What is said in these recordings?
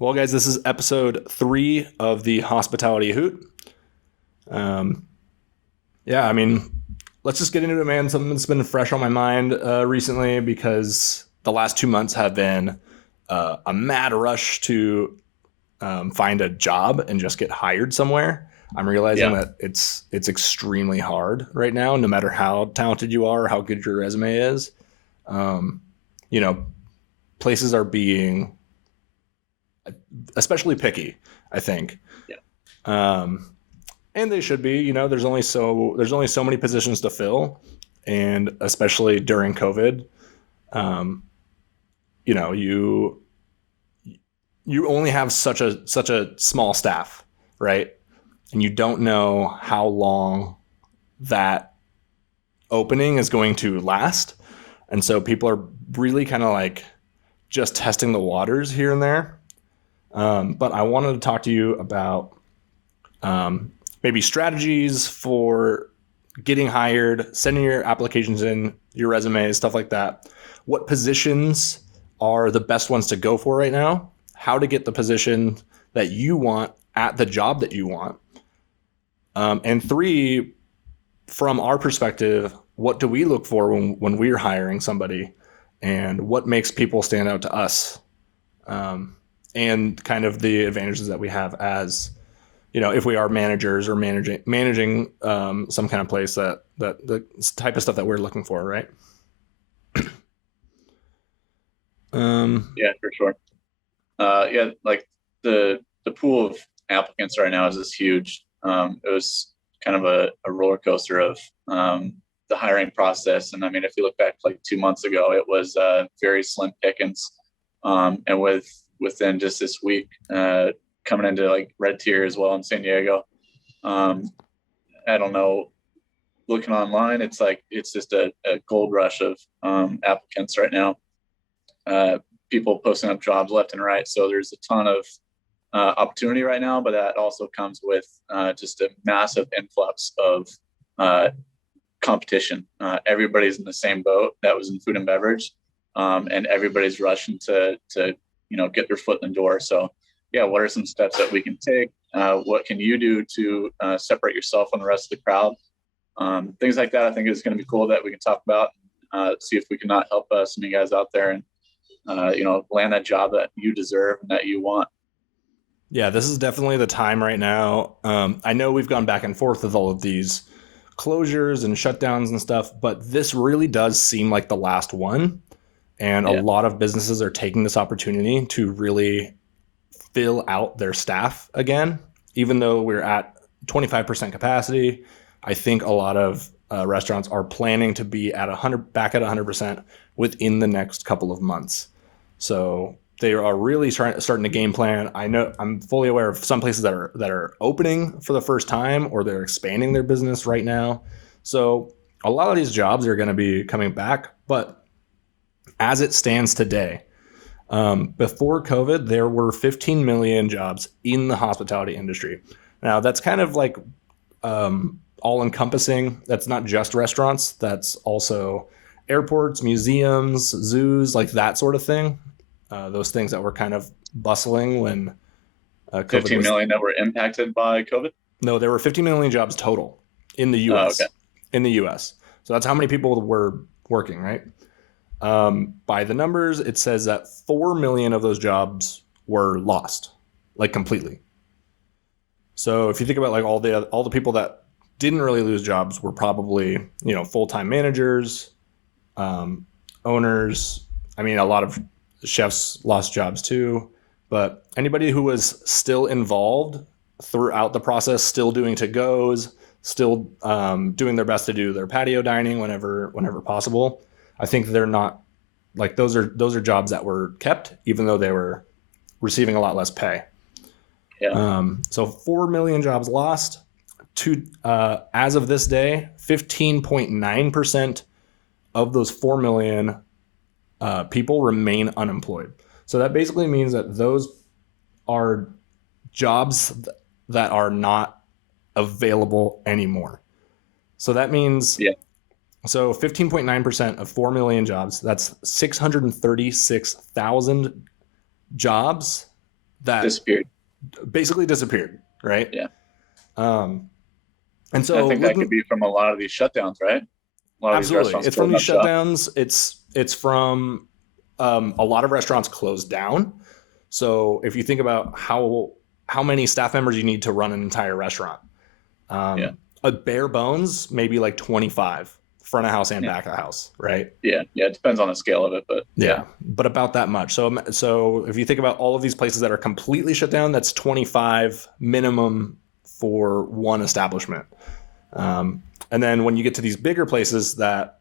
Well, guys, this is episode 3 of the Hospitality Hoot. Um, yeah, I mean, let's just get into it, man. Something that's been fresh on my mind recently because the last 2 months have been a mad rush to find a job and just get hired somewhere. I'm realizing Yeah, that it's extremely hard right now, no matter how talented you are, how good your resume is. Um, you know, places are being especially picky, I think. yeah, Um, and they should be. There's only so many positions to fill, and especially during COVID, um, you know, you only have such a small staff, right? And you don't know how long that opening is going to last, and so people are really kind of like just testing the waters here and there. But I wanted to talk to you about um, maybe strategies for getting hired, sending your applications in, your resumes, stuff like that. What positions are the best ones to go for right now? How to get the position that you want at the job that you want. And 3, from our perspective, what do we look for when we're hiring somebody, and what makes people stand out to us? And kind of the advantages that we have as if we are managers or managing some kind of place that the type of stuff that we're looking for, right? Um, yeah, for sure. Yeah, like the pool of applicants right now is just huge. It was kind of a roller coaster of the hiring process, and I mean, if you look back like 2 months ago, it was very slim pickings, and within just this week, coming into like red tier as well in San Diego. Um, I don't know. Looking online, it's just a gold rush of applicants right now. uh, People posting up jobs left and right. So there's a ton of opportunity right now, but that also comes with just a massive influx of uh, competition. Everybody's in the same boat that was in food and beverage, and everybody's rushing to get their foot in the door. So yeah, what are some steps that we can take? What can you do to separate yourself from the rest of the crowd? Things like that. I think is going to be cool that we can talk about. See if we can not help some of you guys out there and land that job that you deserve and that you want. yeah, this is definitely the time right now. I know we've gone back and forth with all of these closures and shutdowns and stuff, but this really does seem like the last one. And a Yeah. lot of businesses are taking this opportunity to really fill out their staff again. Even though we're at 25% capacity, I think a lot of restaurants are planning to be at 100, back at 100% within the next couple of months. So they are really starting to game plan. I know I'm fully aware of some places that are opening for the first time, or they're expanding their business right now. So a lot of these jobs are going to be coming back, but as it stands today, before COVID, there were 15 million jobs in the hospitality industry. Now, that's kind of like all encompassing. That's not just restaurants, that's also airports, museums, zoos, like that sort of thing. Those things that were kind of bustling when COVID 15 was. million that were impacted by COVID. No, there were 15 million jobs total in the Okay. US. In the US. So that's how many people were working, right? By the numbers, it says that 4 million of those jobs were lost, like completely. So if you think about like all the people that didn't really lose jobs were probably full-time managers, um, owners. I mean, a lot of chefs lost jobs too, but anybody who was still involved throughout the process, still doing to goes, still doing their best to do their patio dining whenever possible. I think they're not like those are jobs that were kept, even though they were receiving a lot less pay. Yeah. So 4 million jobs lost. To as of this day, 15.9% of those 4 million people remain unemployed. So that basically means that those are jobs that are not available anymore. So that means Yeah. 15.9% of 4 million jobs, that's 636,000 jobs that Disappeared. basically disappeared, right? Yeah. Um, and And I so think that could looking, be from a lot of these shutdowns, right? A lot of these absolutely, restaurants it's from closing these up shop. shutdowns. It's from a lot of restaurants closed down. So if you think about how many staff members you need to run an entire restaurant, Yeah. a bare bones maybe like 25 front of house and Yeah. back of house, right? Yeah. Yeah. It depends on the scale of it, but yeah. Yeah, but about that much. So if you think about all of these places that are completely shut down, that's 25 minimum for one establishment. And then when you get to these bigger places that,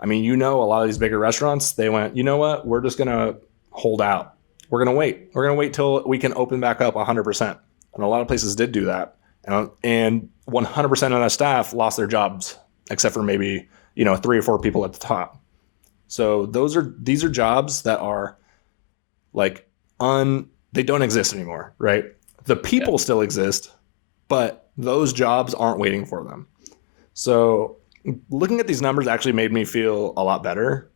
I mean, a lot of these bigger restaurants, they went, you know what, we're just gonna hold out. We're gonna wait. We're gonna wait till we can open back up 100%. And a lot of places did do that, and 100% of the staff lost their jobs, except for maybe 3 or 4 people at the top. So these are jobs that are like they don't exist anymore, right? The Yeah. people still exist, but those jobs aren't waiting for them. So looking at these numbers actually made me feel a lot better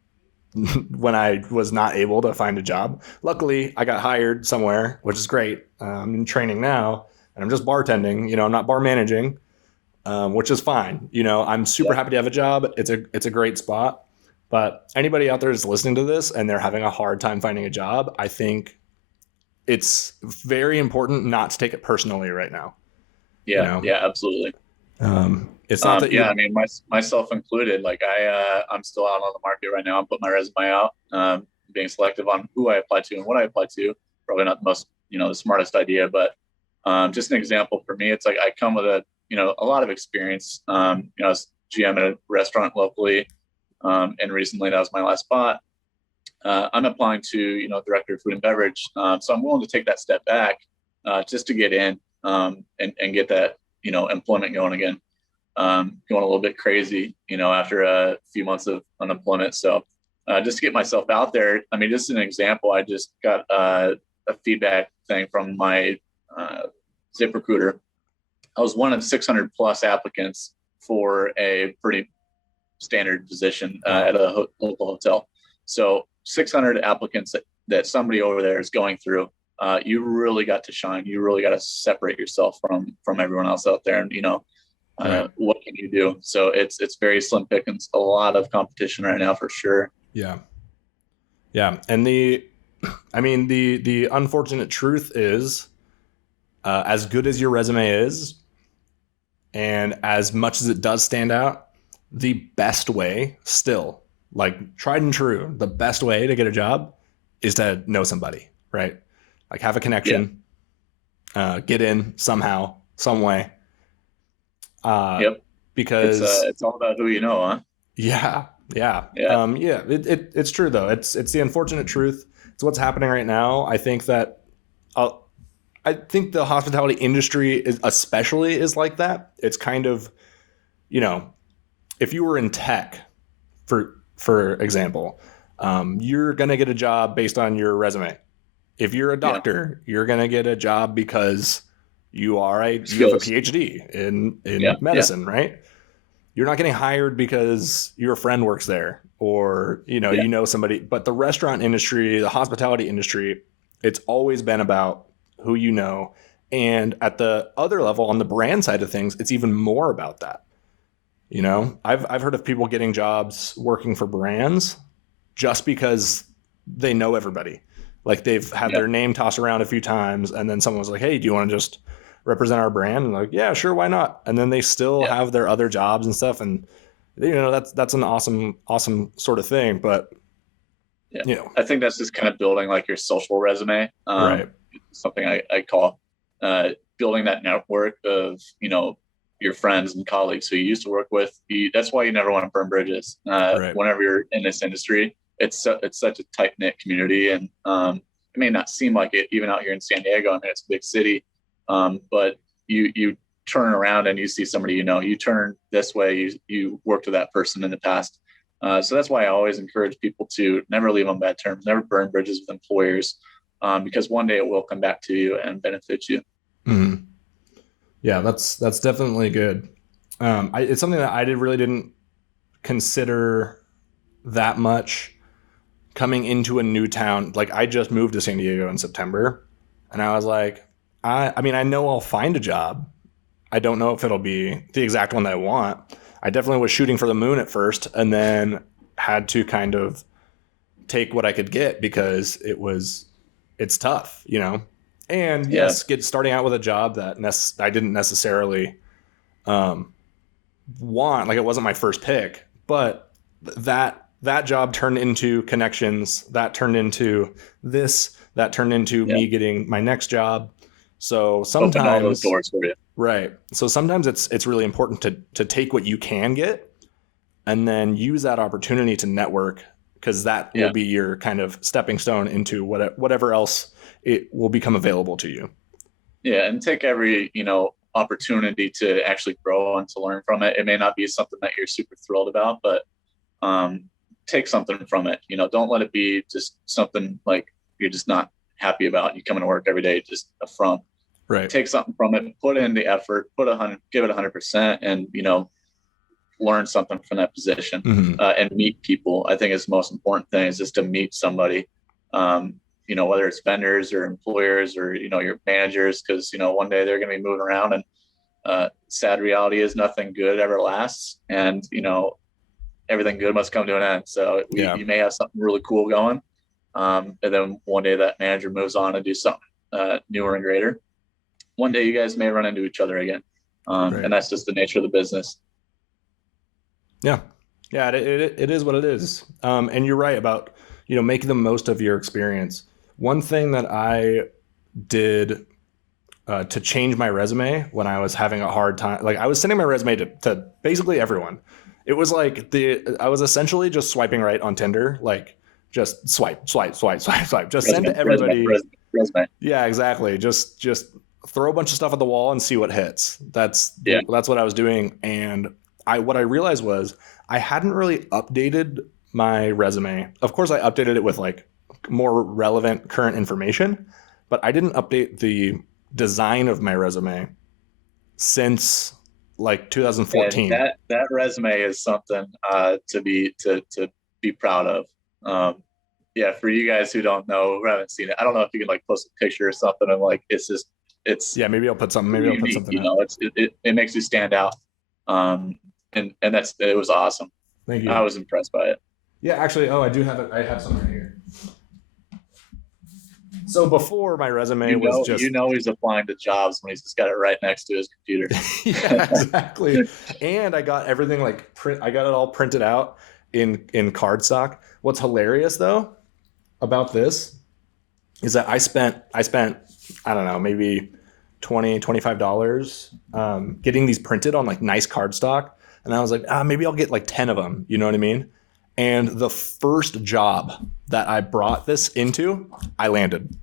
when I was not able to find a job. Luckily, I got hired somewhere, which is great. I'm in training now, and I'm just bartending. I'm not bar managing, which is fine. I'm super Yeah. happy to have a job. It's a great spot. But anybody out there is listening to this and they're having a hard time finding a job, I think it's very important not to take it personally right now. You Yeah. know, Yeah. Absolutely. it's not that Yeah, I you're mean, myself included. Like I'm still out on the market right now. I'm putting my resume out, being selective on who I apply to and what I apply to. Probably not the most, the smartest idea, but just an example for me. It's like I come with a lot of experience. I was GM at a restaurant locally, and recently that was my last spot. I'm applying to, director of food and beverage. So I'm willing to take that step back, just to get in, and get that, employment going again. Going a little bit crazy, after a few months of unemployment. So just to get myself out there, I mean, just an example, I just got a feedback thing from my ZipRecruiter. I was one of 600 plus applicants for a pretty standard position at a local hotel. So 600 applicants that somebody over there is going through. You really got to shine. You really got to separate yourself from everyone else out there, and right. what can you do? So it's very slim pickings. A lot of competition right now for sure. Yeah. Yeah. And the unfortunate truth is, as good as your resume is, and as much as it does stand out, the best way still, like tried and true, the best way to get a job is to know somebody, right? Like have a Yeah. connection, get in somehow, some way. Yep. Because It's all about who you know, huh? yeah, yeah, Yeah. yeah. It's true though. It's the unfortunate truth. It's what's happening right now. Uh, I think the hospitality industry is like that. It's kind of, you know, if you were in tech, for example, you're gonna get a job based on your resume. If you're a Yeah. doctor, you're gonna get a job because you have a Skills. PhD Yeah. in Yeah. medicine, right? You're not getting hired because your friend works there or Yeah. somebody. But the restaurant industry, the hospitality industry, it's always been about who you know. And at the other level, on the brand side of things, it's even more about that. I've heard of people getting jobs working for brands just because they know everybody. Like they've had Yeah. their name tossed around a few times, and then someone was like, "Hey, do you want to just represent our brand?" And like, "Yeah, sure, why not?" And then they still Yeah. have their other jobs and stuff, and that's an awesome sort of thing. But Yeah. you know, I think that's just kind of building like your social resume. right? Something I call building that network of, your friends and colleagues who you used to work with. That's why you never want to burn bridges. Right. Whenever you're in this industry, it's such a tight knit community, and it may not seem like it even out here in San Diego. I mean, it's a big city, but you turn around and you see somebody, you turn this way, you worked with that person in the past. So that's why I always encourage people to never leave on bad terms, never burn bridges with employers, because one day it will come back to you and benefit you. Mm-hmm. Yeah, that's definitely good. It's something that I really didn't consider that much coming into a new town. Like I just moved to San Diego in September, And I was like, I mean, I know I'll find a job. I don't know if it'll be the exact one that I want. I definitely was shooting for the moon at first, and then had to kind of take what I could get because it's tough, you know. And Yeah. yes, starting out with a job that I didn't necessarily um, want, like it wasn't my first pick, but that job turned into connections, that turned into this, that turned into Yeah. me getting my next job. So Opened all those sometimes, doors for you. right. So sometimes it's really important to take what you can get and then use that opportunity to network, because that will Yeah. be your kind of stepping stone into whatever else it will become available to you. Yeah. And take every, opportunity to actually grow and to learn from it. It may not be something that you're super thrilled about, but take something from it. Don't let it be just something like you're just not happy about. You come into work every day just a front. Right. Take something from it, put in the effort, give it 100%, and learn something from that position. Mm-hmm. And meet people. I think is the most important thing is just to meet somebody. Whether it's vendors or employers or your managers, because one day they're going to be moving around, and sad reality is nothing good ever lasts, and everything good must come to an end. So you may have something really cool going, and then one day that manager moves on and do something newer and greater. One day you guys may run into each other again, Right. and that's just the nature of the business. Yeah. It is what it is. And you're right about making the most of your experience. One thing that I did to change my resume when I was having a hard time, like I was sending my resume to basically everyone. It was like I was essentially just swiping right on Tinder, like just swipe, swipe, swipe, swipe, swipe. Just send to everybody. Resume. Yeah, exactly. Just throw a bunch of stuff at the wall and see what hits. That's what I was doing. And what I realized was I hadn't really updated my resume. Of course, I updated it with like more relevant current information, but I didn't update the design of my resume since like 2014. And that resume is something to be proud of. Yeah, for you guys who don't know, who haven't seen it, I don't know if you can like post a picture or something. And like, it's yeah, maybe I'll put something. Maybe unique, I'll put something. Up. It makes you stand out. And it was awesome. Thank you. I was impressed by it. Yeah, actually, I do have it. I have something right here. So before my resume was just he's applying to jobs when he's just got it right next to his computer. Yeah, exactly. And I got everything I got it all printed out in cardstock. What's hilarious though about this is that I spent I don't know, maybe $25 getting these printed on like nice cardstock, and I was like, maybe I'll get like 10 of them, you know what I mean? And the first job that I brought this into, I landed.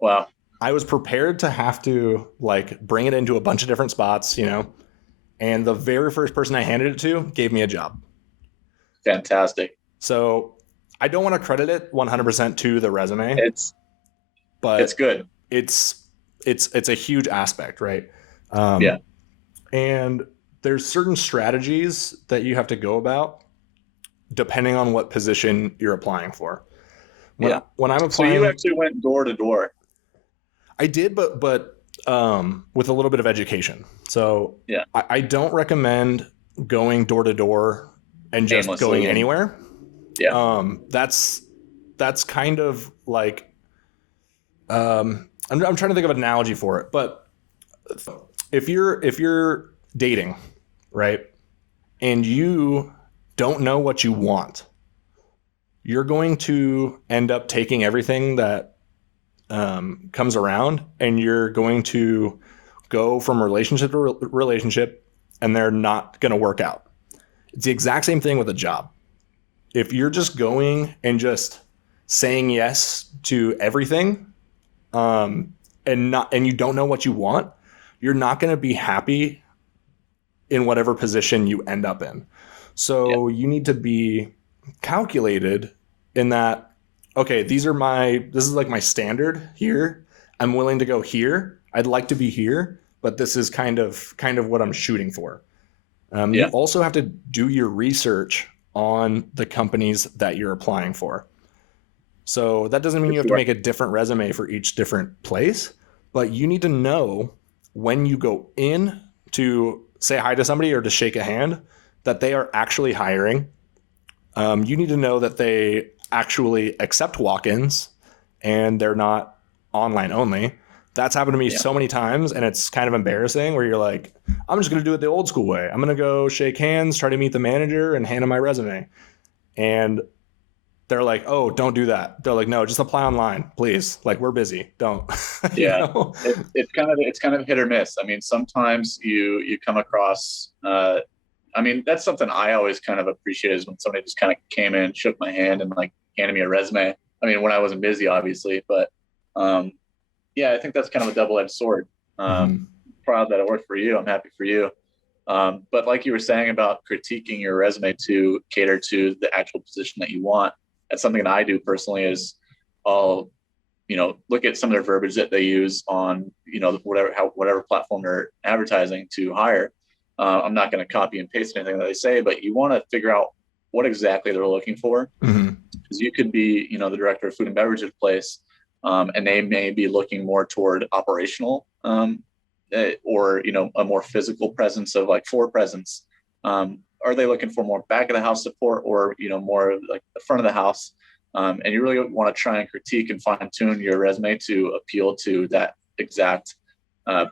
Wow. I was prepared to have to like bring it into a bunch of different spots, and the very first person I handed it to gave me a job. Fantastic. So I don't want to credit it 100% to the resume. It's good. It's a huge aspect, right? Yeah. And there's certain strategies that you have to go about depending on what position you're applying for. When I'm applying, so you actually went door to door. I did, but with a little bit of education. So yeah, I don't recommend going door to door and just going anywhere. Yeah. That's kind of like I'm trying to think of an analogy for it, but if you're dating, right, and you don't know what you want, you're going to end up taking everything that comes around, and you're going to go from relationship to relationship, and they're not going to work out. It's the exact same thing with a job. If you're just going and just saying yes to everything, and you don't know what you want, you're not going to be happy in whatever position you end up in. So you need to be calculated in that, okay, this is like my standard here. I'm willing to go here. I'd like to be here, but this is kind of what I'm shooting for. You also have to do your research on the companies that you're applying for. So that doesn't mean For you have to sure. make a different resume for each different place, but you need to know when you go in to say hi to somebody or to shake a hand that they are actually hiring. You need to know that they actually accept walk-ins and they're not online only. That's happened to me Yeah. so many times, and it's kind of embarrassing where you're like, I'm just going to do it the old school way. I'm going to go shake hands, try to meet the manager, and hand him my resume. And they're like, oh, don't do that. They're like, no, just apply online, please. Like, we're busy. Don't, you Yeah. know? It's kind of hit or miss. I mean, sometimes you come across. I mean, that's something I always kind of appreciate is when somebody just kind of came in, shook my hand, and like handed me a resume. I mean, when I wasn't busy, obviously, but um, yeah, I think that's kind of a double-edged sword. Mm-hmm. Proud that it worked for you. I'm happy for you. But like you were saying about critiquing your resume to cater to the actual position that you want, that's something that I do personally. Is I'll look at some of their verbiage that they use on whatever platform they're advertising to hire. I'm not going to copy and paste anything that they say, but you want to figure out what exactly they're looking for, Mm-hmm. because you could be the director of food and beverage at a place, and they may be looking more toward operational, or a more physical presence of like floor presence. Are they looking for more back of the house support, or more like the front of the house? And you really want to try and critique and fine tune your resume to appeal to that exact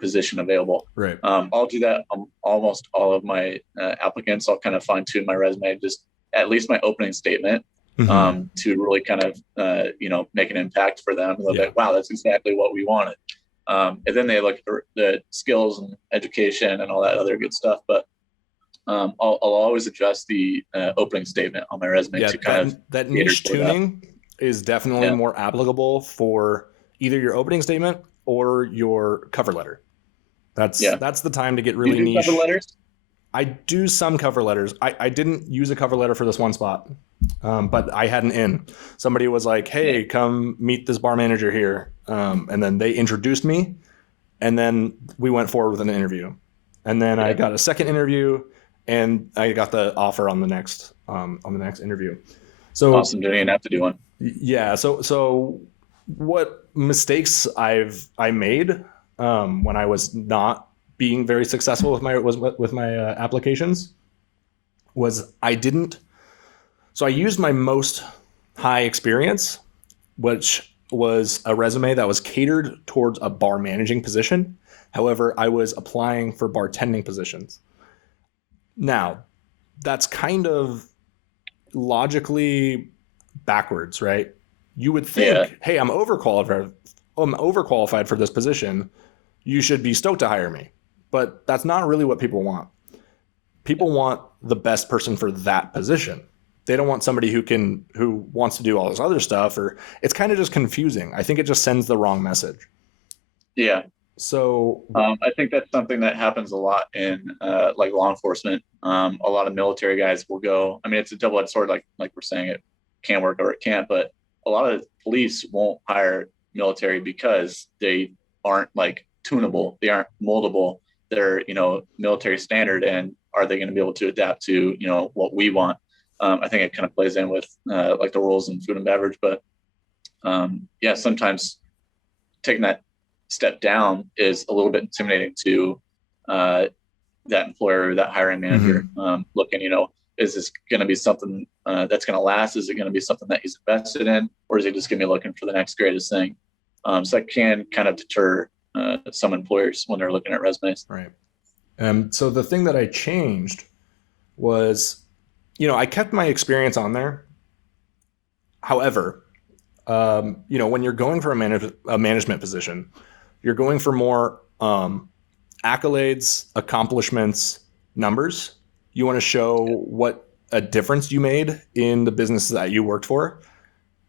position available. Right. I'll do that on almost all of my applicants. I'll kind of fine tune my resume, just at least my opening statement, Mm-hmm. to really kind of make an impact for them. They'll be like, wow, that's exactly what we wanted. And then they look at the skills and education and all that other good stuff. But I'll always adjust the opening statement on my resume Yeah, to kind of that cater niche for that. tuning is definitely Yeah. more applicable for either your opening statement or your cover letter. Yeah. That's the time to get Do really you do cover niche. letters? I do some cover letters. I didn't use a cover letter for this one spot, but I had an in. Somebody was like, Yeah. hey, come meet this bar manager here. And then they introduced me, and then we went forward with an interview. And then I Yeah. got a second interview, and I got the offer on the next interview. So Awesome. Didn't even have to do one. yeah, so what mistakes I made when I was not being very successful with my applications was I didn't. So I used my most high experience, which was a resume that was catered towards a bar managing position. However, I was applying for bartending positions. Now, that's kind of logically backwards, right? You would Yeah. think, hey, I'm overqualified. I'm overqualified for this position. You should be stoked to hire me. But that's not really what people want. People want the best person for that position. They don't want somebody who wants to do all this other stuff, or it's kind of just confusing. I think it just sends the wrong message. Yeah. So I think that's something that happens a lot in like law enforcement. A lot of military guys will go. I mean, it's a double-edged sword. Like we're saying, it can work or it can't. But a lot of police won't hire military because they aren't like tunable. They aren't moldable. They're military standard, and are they going to be able to adapt to what we want? I think it kind of plays in with like the roles in food and beverage. But yeah, sometimes taking that step down is a little bit intimidating to that employer, that hiring manager. Looking, is this going to be something that's going to last? Is it going to be something that he's invested in, or is he just going to be looking for the next greatest thing? So that can kind of deter some employers when they're looking at resumes. right. So the thing that I changed was, I kept my experience on there. However, when you're going for a management position, you're going for more accolades, accomplishments, numbers. You want to show what a difference you made in the business that you worked for.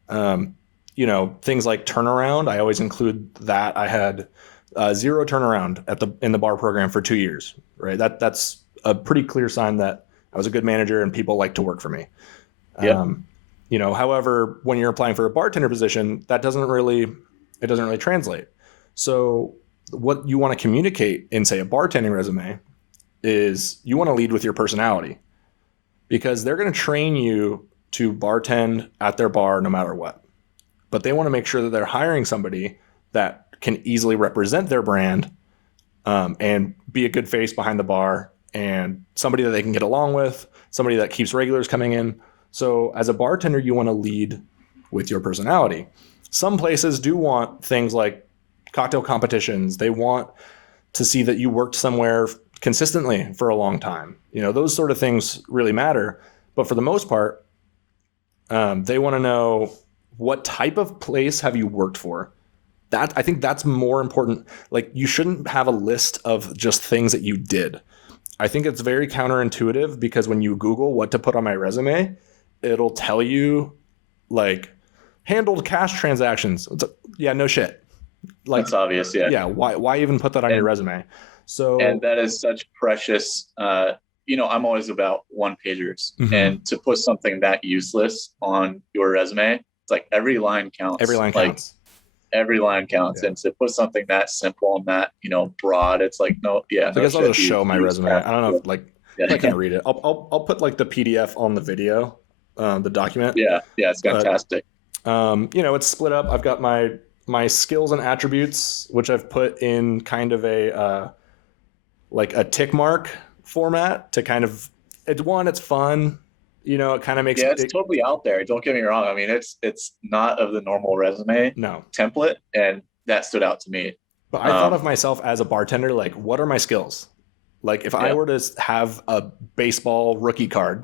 Things like turnaround. I always include that. I had 0 turnaround in the bar program for 2 years. Right. That's a pretty clear sign that I was a good manager and people like to work for me. Yeah. However, when you're applying for a bartender position, it doesn't really translate. So what you want to communicate in, say, a bartending resume is you want to lead with your personality, because they're going to train you to bartend at their bar no matter what. but they want to make sure that they're hiring somebody that can easily represent their brand, and be a good face behind the bar, and somebody that they can get along with, somebody that keeps regulars coming in. So as a bartender, you want to lead with your personality. Some places do want things like cocktail competitions. They want to see that you worked somewhere consistently for a long time. Those sort of things really matter. But for the most part, they want to know, what type of place have you worked for? That, I think that's more important. Like, you shouldn't have a list of just things that you did. I think it's very counterintuitive, because when you Google what to put on my resume, it'll tell you like handled cash transactions. Yeah, no shit. Like, That's obvious. Yeah. Yeah. Why even put that on your resume? So, and that is such precious. I'm always about one pagers, Mhm. and to put something that useless on your resume, it's like every line counts. Every line Like, counts. every line counts. Yeah. And to put something that simple and that, broad, it's like, no, yeah. So I guess I'll just show my resume. I don't know if Yeah. I can't read it. I'll put like the PDF on the video, the document. Yeah. It's fantastic. It's split up. I've got my skills and attributes, which I've put in kind of a like a tick mark format to kind of, it's fun. It kind of makes it's totally out there. Don't get me wrong. I mean, it's not of the normal resume template, and that stood out to me. But I thought of myself as a bartender, like, what are my skills? Like, if I were to have a baseball rookie card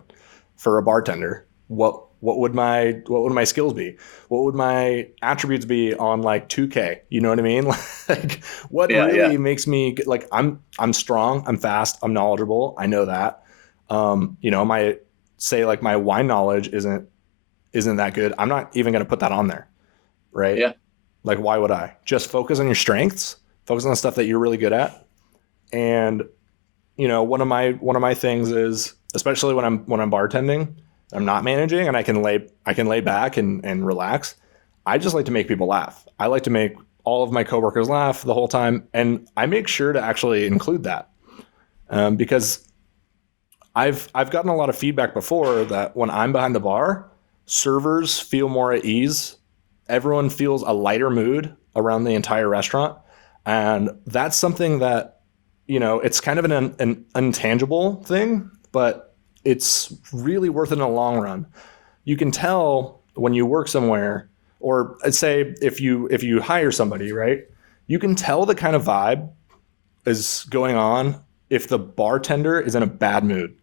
for a bartender, what would my skills be? What would my attributes be on like 2K? You know what I mean? Like, what really makes me like, I'm strong, I'm fast, I'm knowledgeable. I know that. My wine knowledge isn't that good. I'm not even going to put that on there. Right. Yeah. Like, why would I? Just focus on your strengths, focus on the stuff that you're really good at. And, one of my things is, especially when I'm bartending, I'm not managing, and I can lay back and relax. I just like to make people laugh. I like to make all of my coworkers laugh the whole time. And I make sure to actually include that, because I've gotten a lot of feedback before that when I'm behind the bar, servers feel more at ease. Everyone feels a lighter mood around the entire restaurant. And that's something that, it's kind of an intangible thing, but it's really worth it in the long run. You can tell when you work somewhere, or I'd say if you hire somebody, right, you can tell the kind of vibe is going on if the bartender is in a bad mood.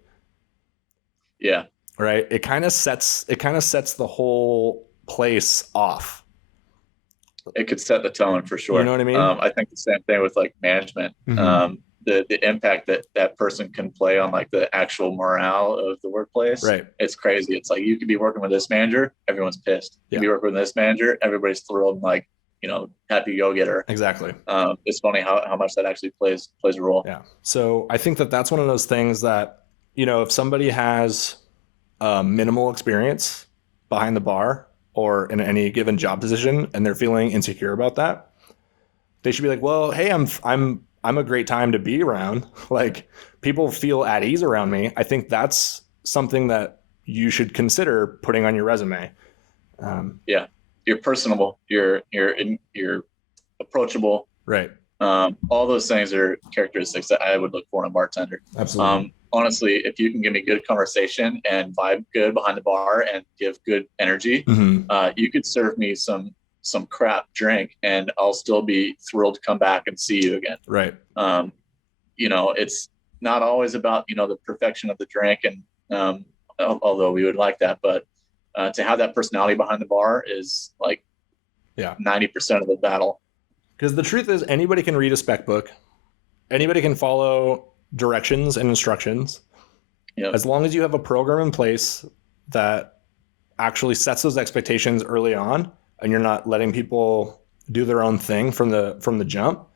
Yeah. Right. It kind of sets the whole place off. It could set the tone for sure. You know what I mean? I think the same thing with like management. Mm-hmm. The impact that person can play on like the actual morale of the workplace. Right. It's crazy. It's like, you could be working with this manager, everyone's pissed. You could be working with this manager, everybody's thrilled and like, happy go-getter. Exactly. It's funny how much that actually plays a role. Yeah. So I think that's one of those things that, if somebody has minimal experience behind the bar or in any given job position and they're feeling insecure about that, they should be like, well, hey, I'm a great time to be around. Like, people feel at ease around me. I think that's something that you should consider putting on your resume. Yeah, you're personable. You're approachable. Right. All those things are characteristics that I would look for in a bartender. Absolutely. Honestly, if you can give me good conversation and vibe good behind the bar and give good energy, Mm-hmm. You could serve me some crap drink and I'll still be thrilled to come back and see you again. Right. It's not always about, the perfection of the drink, and although we would like that, but to have that personality behind the bar is like 90% of the battle. Because the truth is, anybody can read a spec book. Anybody can follow directions and instructions. Yep. As long as you have a program in place that actually sets those expectations early on, and you're not letting people do their own thing from the jump,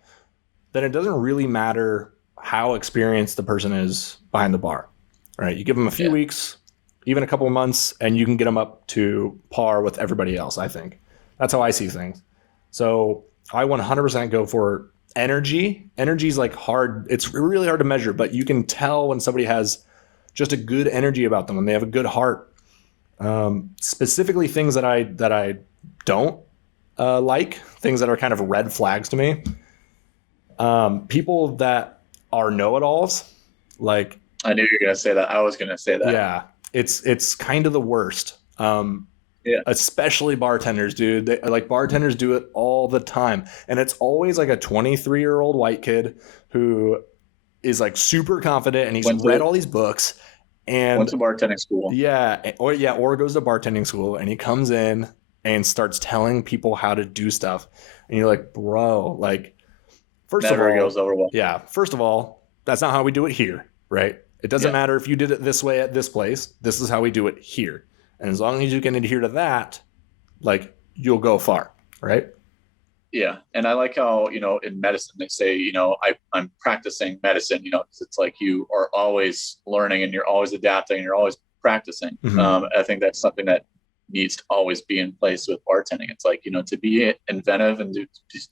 then it doesn't really matter how experienced the person is behind the bar, right? You give them a few weeks, even a couple of months, and you can get them up to par with everybody else, I think. That's how I see things. So I 100% go for energy. Energy is like hard. It's really hard to measure, but you can tell when somebody has just a good energy about them, when they have a good heart. Specifically things that I don't like, things that are kind of red flags to me. People that are know-it-alls, like, I knew you were going to say that. I was going to say that. yeah, it's kind of the worst. Yeah. Especially bartenders, dude. Like, bartenders do it all the time, and it's always like a 23-year-old white kid who is like super confident and he's Went read to all these books went and to bartending school. or goes to bartending school, and he comes in and starts telling people how to do stuff, and you're like, bro, like, Never goes over well. first of all, that's not how we do it here, right? It doesn't Yeah. matter if you did it this way at this place. This is how we do it here. And as long as you can adhere to that, like, you'll go far, right? Yeah. And I like how, in medicine, they say, I'm practicing medicine, because it's like you are always learning and you're always adapting and you're always practicing. Mm-hmm. I think that's something that needs to always be in place with bartending. It's like, to be inventive and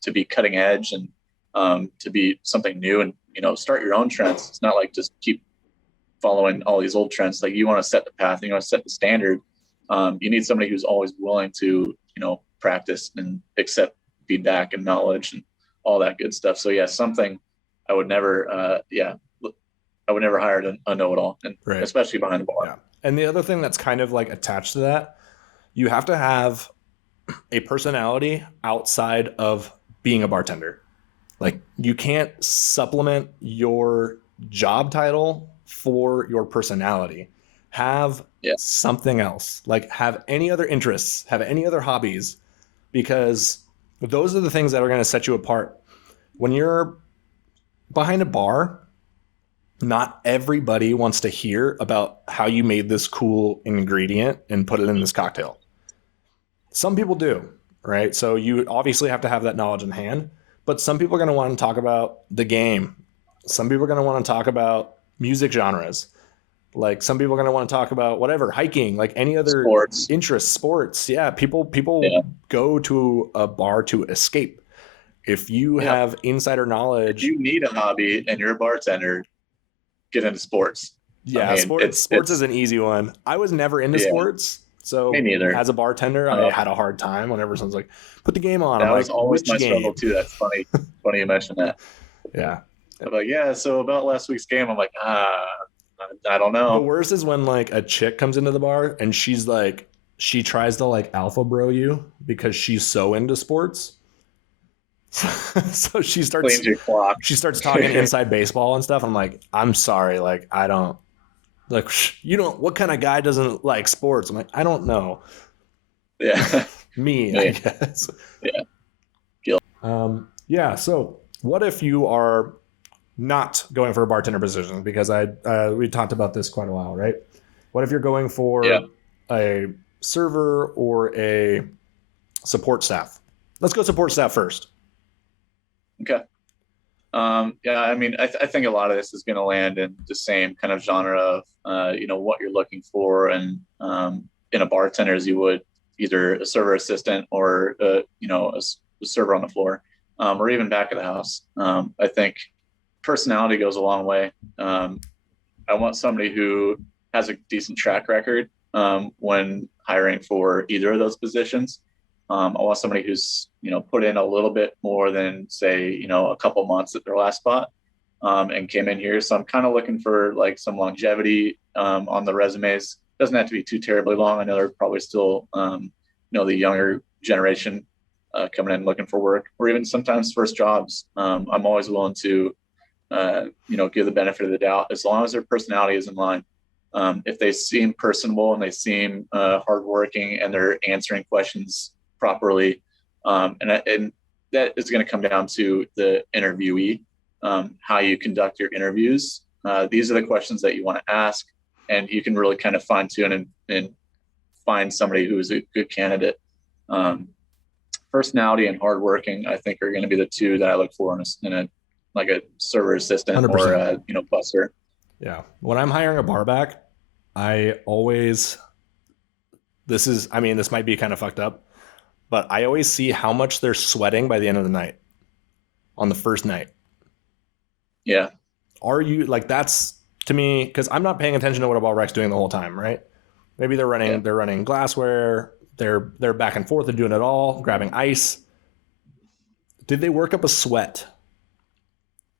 to be cutting edge and to be something new and, start your own trends. It's not like just keep following all these old trends. Like, you want to set the path, you want to set the standard. You need somebody who's always willing to, practice and accept feedback and knowledge and all that good stuff. So yeah, something I would never, I would never hire a know-it-all, and Right. especially behind the bar. Yeah. And the other thing that's kind of like attached to that, you have to have a personality outside of being a bartender. Like, you can't supplement your job title for your personality. Have something else. Like, have any other interests, have any other hobbies, because those are the things that are going to set you apart. When you're behind a bar, not everybody wants to hear about how you made this cool ingredient and put it in this cocktail. Some people do, right? So you obviously have to have that knowledge in hand, but some people are going to want to talk about the game. Some people are going to want to talk about music genres. Like, some people are going to want to talk about whatever, hiking, like any other Sports. interest, sports. Yeah, people go to a bar to escape. If you have insider knowledge, if you need a hobby and you're a bartender, get into sports. Yeah, sports is an easy one. I was never into sports, so me neither. As a bartender, I had a hard time whenever someone's like, "Put the game on." That I'm was like, always "Which my game?" struggle too. That's funny. Funny you mentioned that. Yeah. I'm like, yeah. So about last week's game, I'm like, I don't know. The worst is when like a chick comes into the bar and she's like, she tries to like alpha bro you because she's so into sports. So she starts Cleans your clock. She starts talking inside baseball and stuff. I'm like, I'm sorry, like, I don't like, you don't, what kind of guy doesn't like sports? I'm like, I don't know. Yeah. Me, I guess. Yeah. Yeah. So what if you are not going for a bartender position? Because we talked about this quite a while, right? What if you're going for a server or a support staff? Let's go support staff first. Okay. I mean, I think a lot of this is going to land in the same kind of genre of, what you're looking for, and in a bartender as you would either a server assistant or, a server on the floor, or even back of the house. I think personality goes a long way. I want somebody who has a decent track record when hiring for either of those positions. I want somebody who's, put in a little bit more than, say, a couple months at their last spot, and came in here. So I'm kind of looking for like some longevity on the resumes. Doesn't have to be too terribly long. I know they're probably still, the younger generation coming in looking for work, or even sometimes first jobs. I'm always willing to, give the benefit of the doubt as long as their personality is in line. If they seem personable and they seem hardworking and they're answering questions properly, and that is going to come down to the interviewee, how you conduct your interviews. These are the questions that you want to ask, and you can really kind of fine tune and find somebody who is a good candidate. Personality and hardworking, I think, are going to be the two that I look for in a like a server assistant 100%. or a busser. Yeah, when I'm hiring a barback, I always, this might be kind of fucked up, but I always see how much they're sweating by the end of the night, on the first night. Yeah. Are you like, that's to me, because I'm not paying attention to what a barback's doing the whole time, right? Maybe they're running glassware, They're back and forth and doing it all, grabbing ice. Did they work up a sweat?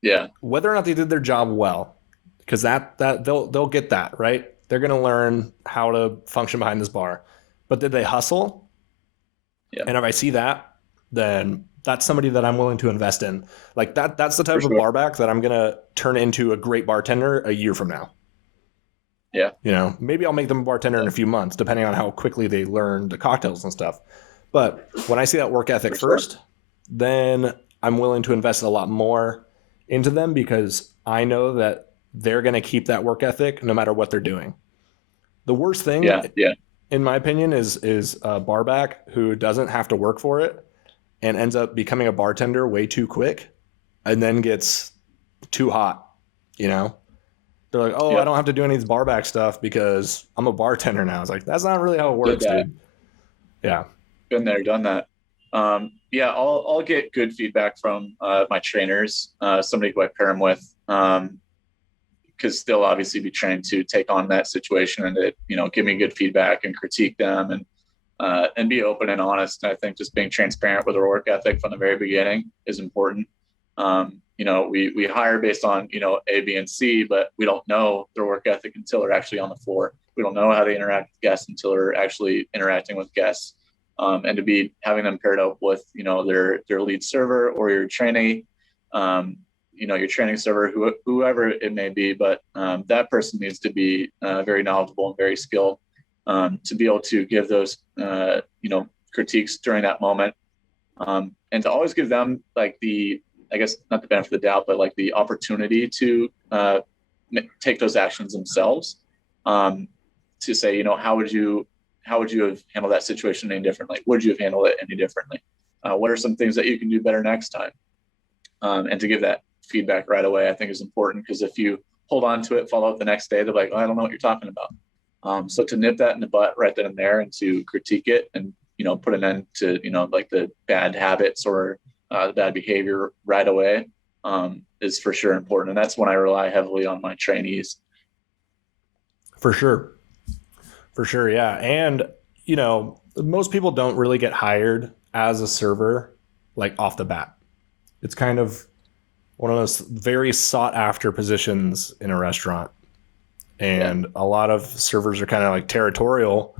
Yeah, Whether or not they did their job well, because that they'll get that, right. They're going to learn how to function behind this bar. But did they hustle? yeah, And if I see that, then that's somebody that I'm willing to invest in. Like that's the type for of sure. barback that I'm going to turn into a great bartender a year from now. Yeah, You know, maybe I'll make them a bartender in a few months, depending on how quickly they learn the cocktails and stuff. But when I see that work ethic for sure. first, then I'm willing to invest a lot more into them, because I know that they're going to keep that work ethic no matter what they're doing. The worst thing, Yeah, yeah, in my opinion, is a barback who doesn't have to work for it and ends up becoming a bartender way too quick and then gets too hot. You know, they're like, oh, I yep. don't have to do any of this barback stuff because I'm a bartender now. It's like, that's not really how it Did works, that. dude. Yeah, Been there, done that. Yeah, I'll get good feedback from my trainers, somebody who I pair them with, because they'll obviously be trained to take on that situation and to, give me good feedback and critique them, and be open and honest. I think just being transparent with their work ethic from the very beginning is important. We hire based on, A, B, and C, but we don't know their work ethic until they're actually on the floor. We don't know how they interact with guests until they're actually interacting with guests. And to be having them paired up with, their lead server or your trainee, your training server, whoever it may be, but that person needs to be very knowledgeable and very skilled to be able to give those, critiques during that moment, and to always give them like I guess not the benefit of the doubt, but like the opportunity to take those actions themselves, to say, how would you have handled that situation any differently? Would you have handled it any differently? What are some things that you can do better next time? And to give that feedback right away, I think is important, because if you hold on to it, follow up the next day, they're like, oh, I don't know what you're talking about. So to nip that in the butt right then and there, and to critique it and, put an end to, like the bad habits or the bad behavior right away, is for sure important. And that's when I rely heavily on my trainees. for sure. For sure, yeah. And, most people don't really get hired as a server like off the bat. It's kind of one of those very sought after positions in a restaurant. And a lot of servers are kind of like territorial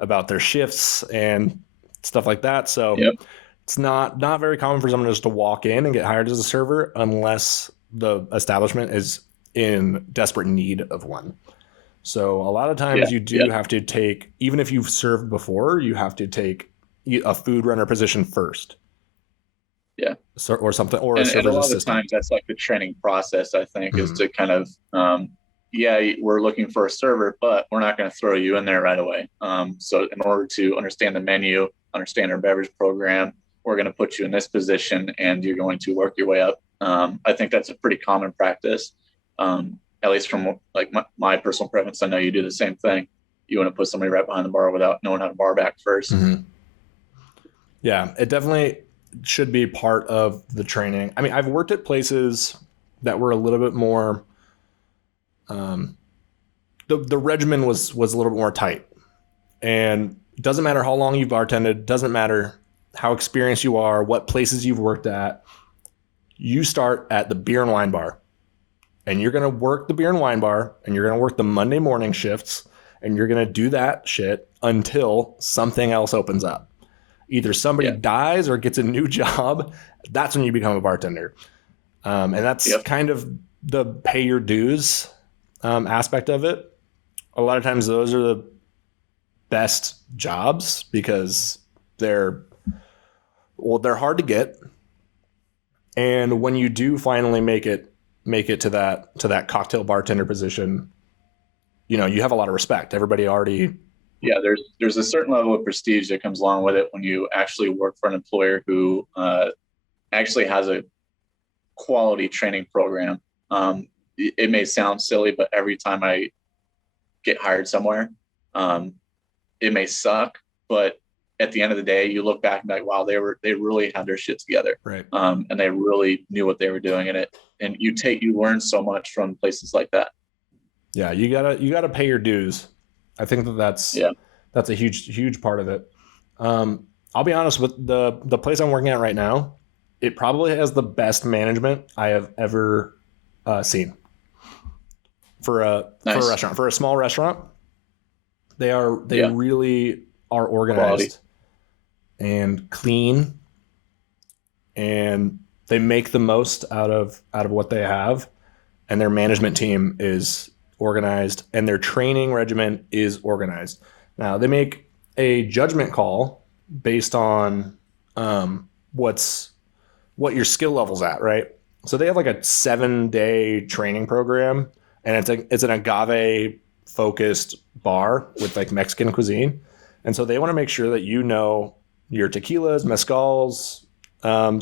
about their shifts and stuff like that. So Yep. it's not very common for someone just to walk in and get hired as a server unless the establishment is in desperate need of one. So a lot of times you do have to take, even if you've served before, you have to take a food runner position first. Yeah. So, or something, or a And a server's lot of the assistant. times that's like the training process, I think, is Mhm. to kind of, we're looking for a server, but we're not going to throw you in there right away. So in order to understand the menu, understand our beverage program, we're going to put you in this position and you're going to work your way up. I think that's a pretty common practice. At least from like my personal preference. I know you do the same thing. You want to put somebody right behind the bar without knowing how to bar back 1st. Mm-hmm. Yeah, it definitely should be part of the training. I mean, I've worked at places that were a little bit more, the regimen was a little bit more tight, and it doesn't matter how long you've bartended, doesn't matter how experienced you are, what places you've worked at. You start at the beer and wine bar, and you're going to work the beer and wine bar, and you're going to work the Monday morning shifts, and you're going to do that shit until something else opens up. Either somebody dies or gets a new job. That's when you become a bartender. And that's kind of the pay your dues aspect of it. A lot of times those are the best jobs because they're hard to get. And when you do finally make it to that cocktail bartender position, you have a lot of respect. Everybody already. Yeah, there's a certain level of prestige that comes along with it when you actually work for an employer who actually has a quality training program. It may sound silly, but every time I get hired somewhere, it may suck, but at the end of the day, you look back and be like, wow, they really had their shit together, right? And they really knew what they were doing in it. And you learn so much from places like that. Yeah, you gotta pay your dues. I think that's a huge part of it. I'll be honest with the place I'm working at right now. It probably has the best management I have ever seen for a Nice. restaurant, for a small restaurant. They Yeah. really are Quality. organized and clean, and they make the most out of what they have, and their management team is organized, and their training regimen is organized. Now they make a judgment call based on what's what your skill level's at, right? So they have like a 7-day training program, and it's an agave focused bar with like Mexican cuisine, and so they want to make sure that you know your tequilas, mezcals,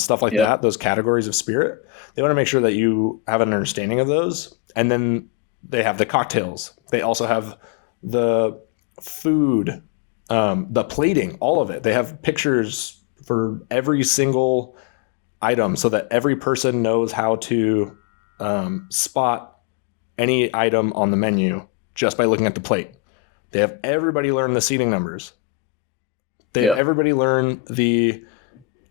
stuff like Yep. that, those categories of spirit. They want to make sure that you have an understanding of those, and then they have the cocktails. They also have the food, the plating, all of it. They have pictures for every single item so that every person knows how to spot any item on the menu just by looking at the plate. They have everybody learn the seating numbers. They have Yep. everybody learn the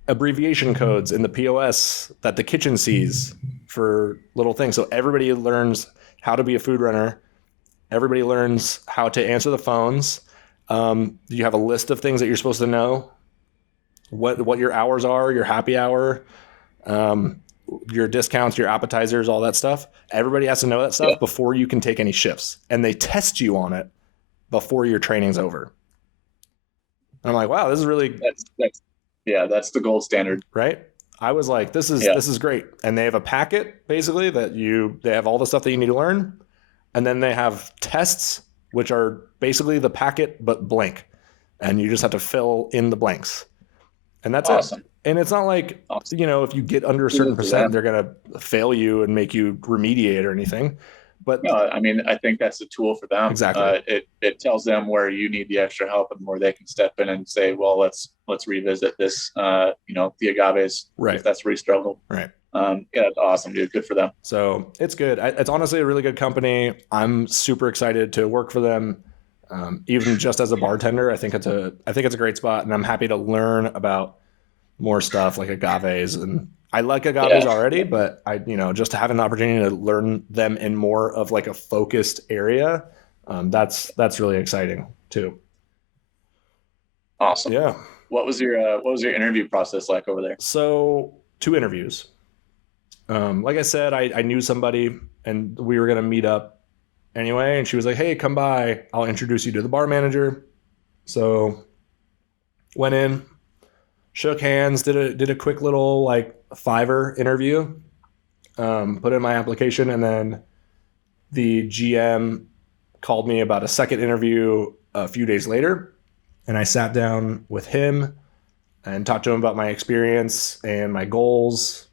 abbreviation codes in the POS that the kitchen sees for little things. So everybody learns how to be a food runner. Everybody learns how to answer the phones. You have a list of things that you're supposed to know. What your hours are, your happy hour, um, your discounts, your appetizers, all that stuff. Everybody has to know that stuff Yep. before you can take any shifts, and they test you on it before your training's over. And I'm like, wow, this is really That's yeah, that's the gold standard. right. I was like, this is Yeah. this is great, and they have a packet basically that they have all the stuff that you need to learn, and then they have tests which are basically the packet but blank, and you just have to fill in the blanks, and that's it. Awesome. And it's not like, Awesome. if you get under a certain Kudos to percent, them. they're gonna fail you and make you remediate or anything. But No, I mean, I think that's a tool for them. exactly, It tells them where you need the extra help and where they can step in and say, well, let's revisit this. The agaves right, if that's where you struggle. right. Yeah, that's awesome, dude. Good for them. So it's good. It's honestly a really good company. I'm super excited to work for them. Even just as a bartender, I think it's a great spot, and I'm happy to learn about more stuff like agaves. And I like agaves Yeah, already, but just to have an opportunity to learn them in more of like a focused area, that's really exciting too. awesome. Yeah. What was your interview process like over there? So 2 interviews. Like I said, I knew somebody, and we were gonna meet up anyway. And she was like, "Hey, come by. I'll introduce you to the bar manager." So went in, shook hands, did a quick little like Fiverr interview, put in my application, and then the GM called me about a second interview a few days later, and I sat down with him and talked to him about my experience and my goals,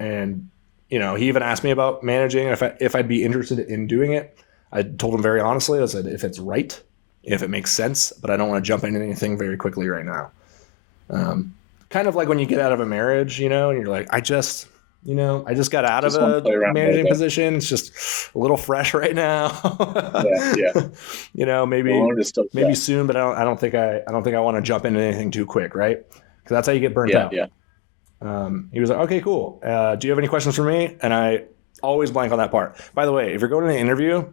and he even asked me about managing, if I'd be interested in doing it. I told him very honestly, I said if it's right, if it makes sense, but I don't want to jump into anything very quickly right now. Kind of like when you get out of a marriage, and you're like, I just got out of Just want to a play around a little managing bit. position. It's just a little fresh right now. Yeah, yeah. The Maybe loan is still maybe fresh. soon, but I don't think I want to jump into anything too quick, right? Because that's how you get burnt Yeah, out. yeah. He was like, okay, cool. Do you have any questions for me? And I always blank on that part. By the way, if you're going to an interview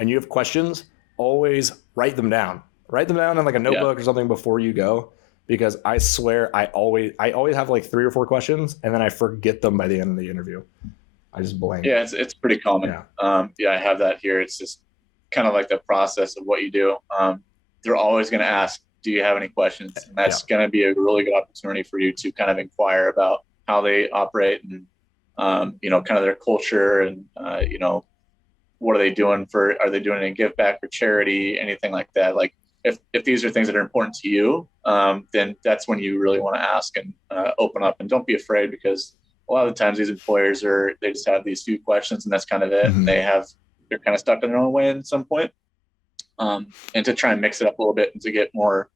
and you have questions, always write them down. Write them down in like a Yeah. notebook or something before you go, because I swear I always have like 3 or 4 questions, and then I forget them by the end of the interview. I just blank. Yeah, it's pretty common. Yeah. Yeah, I have that here. It's just kind of like the process of what you do. They're always going to ask, "Do you have any questions?" And Yeah. that's going to be a really good opportunity for you to kind of inquire about how they operate and kind of their culture and what are they doing for? Are they doing any give back for charity, anything like that? Like if these are things that are important to you, then that's when you really want to ask and open up, and don't be afraid, because a lot of the times these employers they just have these few questions and that's kind of it, and Mhm. they're kind of stuck in their own way at some point. And to try and mix it up a little bit and to get more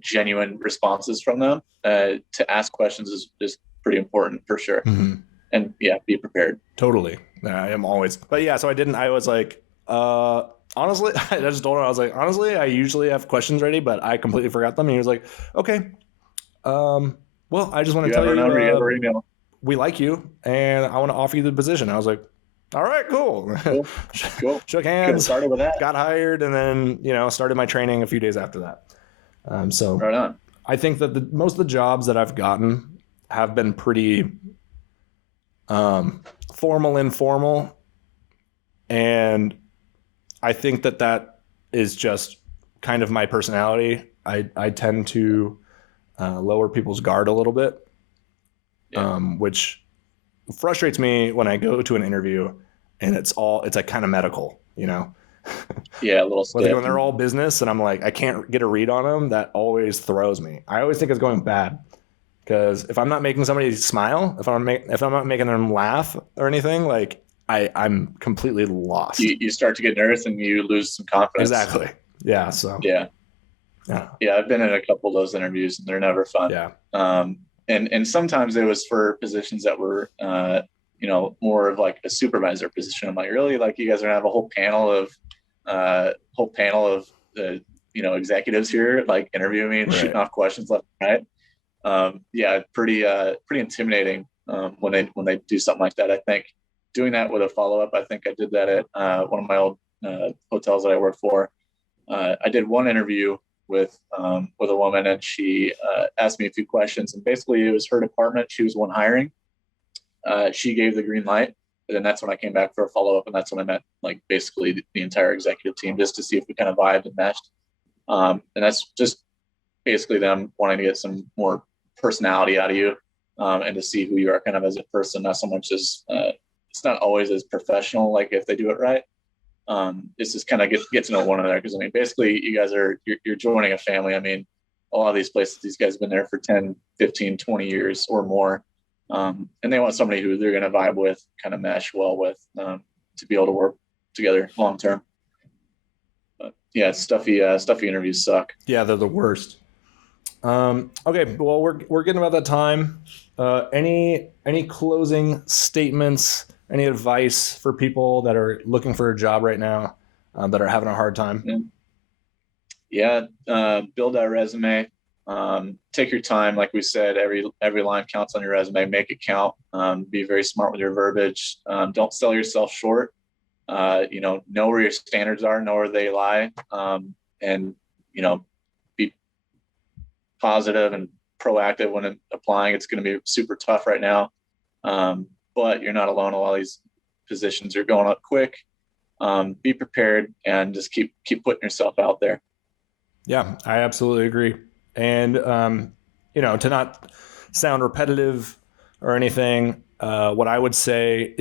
genuine responses from them, to ask questions is pretty important for sure. Mhm. And yeah, be prepared. Totally. Yeah, I am always. But yeah, so I didn't. I was like, honestly, I just told him, I was like, honestly, I usually have questions ready, but I completely forgot them. And he was like, okay, well, I just want to You have tell our you, number, you have our email. we like you and I want to offer you the position. I was like, all right, cool. Cool. Cool. Shook Could have hands, started with that. got hired, and then, started my training a few days after that. So Right on. I think that most of the jobs that I've gotten have been pretty formal, informal. And I think that is just kind of my personality. I tend to lower people's guard a little bit, which frustrates me when I go to an interview and it's like kind of medical, Yeah, a little stiff. when they're all business and I'm like, I can't get a read on them. That always throws me. I always think it's going bad because if I'm not making somebody smile, if I'm not making them laugh or anything, like I'm completely lost. You start to get nervous and you lose some confidence. Exactly. Yeah. So yeah. I've been in a couple of those interviews and they're never fun. Yeah. And sometimes it was for positions that were, more of like a supervisor position. I'm like, really? Like you guys are gonna have a whole panel of the, executives here, like interviewing me and shooting off questions left and right. Pretty intimidating when they do something like that. I think doing that with a follow-up, I think I did that at one of my old hotels that I worked for. I did one interview with a woman and she asked me a few questions and basically it was her department. She was one hiring. She gave the green light. And then that's when I came back for a follow-up. And that's when I met like basically the entire executive team just to see if we kind of vibed and meshed. And that's just basically them wanting to get some more personality out of you and to see who you are kind of as a person, not so much as it's not always as professional, like if they do it right. It's just kind of get to know one another. Because I mean, basically you guys you're joining a family. I mean, a lot of these places, these guys have been there for 10, 15, 20 years or more. And they want somebody who they're going to vibe with, kind of mesh well with, to be able to work together long term. But yeah, stuffy interviews suck. Yeah, they're the worst. Okay, well, we're getting about that time. Any closing statements? Any advice for people that are looking for a job right now that are having a hard time? Yeah, build that resume. Take your time, like we said. Every line counts on your resume. Make it count. Be very smart with your verbiage. Don't sell yourself short. Know where your standards are. Know where they lie. And be positive and proactive when applying. It's going to be super tough right now, but you're not alone. A lot of these positions are going up quick. Be prepared and just keep putting yourself out there. Yeah, I absolutely agree. And, to not sound repetitive or anything, what I would say,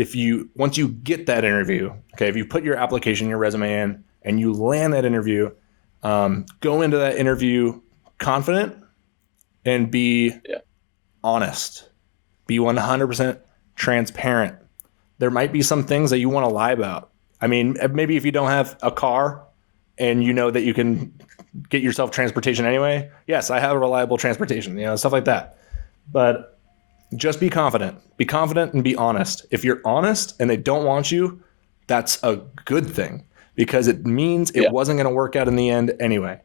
once you get that interview, okay, if you put your application, your resume in and you land that interview, go into that interview confident and be honest, be 100% transparent. There might be some things that you want to lie about. I mean, maybe if you don't have a car and you know that you can get yourself transportation anyway. Yes, I have a reliable transportation, stuff like that. But just be confident and be honest. If you're honest and they don't want you, that's a good thing because it means it wasn't going to work out in the end anyway.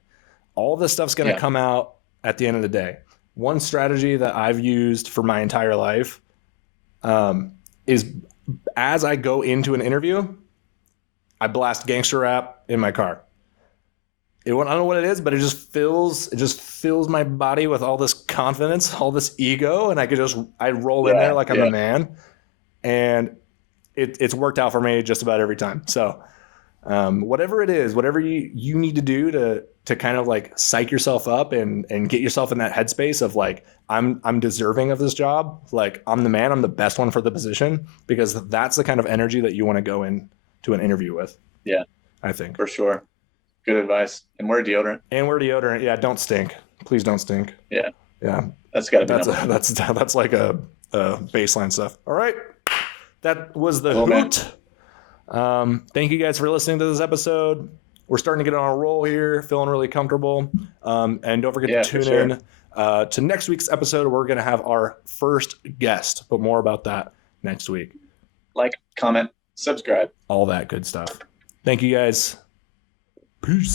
All this stuff's going to come out at the end of the day. One strategy that I've used for my entire life is as I go into an interview, I blast gangster rap in my car. I don't know what it is, but it just fills my body with all this confidence, all this ego, and I roll in there like I'm a man, and it's worked out for me just about every time. So whatever it is, whatever you need to do to kind of like psych yourself up and get yourself in that headspace of like I'm deserving of this job, like I'm the man, I'm the best one for the position, because that's the kind of energy that you want to go in to an interview with. Yeah, I think for sure. Good advice. And wear deodorant. Yeah, don't stink. Please don't stink. Yeah. That's got to be that's like a baseline stuff. All right. That was the Hoot. Thank you guys for listening to this episode. We're starting to get on a roll here, feeling really comfortable. And don't forget to tune in to next week's episode. We're going to have our first guest, but more about that next week. Like, comment, subscribe. All that good stuff. Thank you guys. Peace.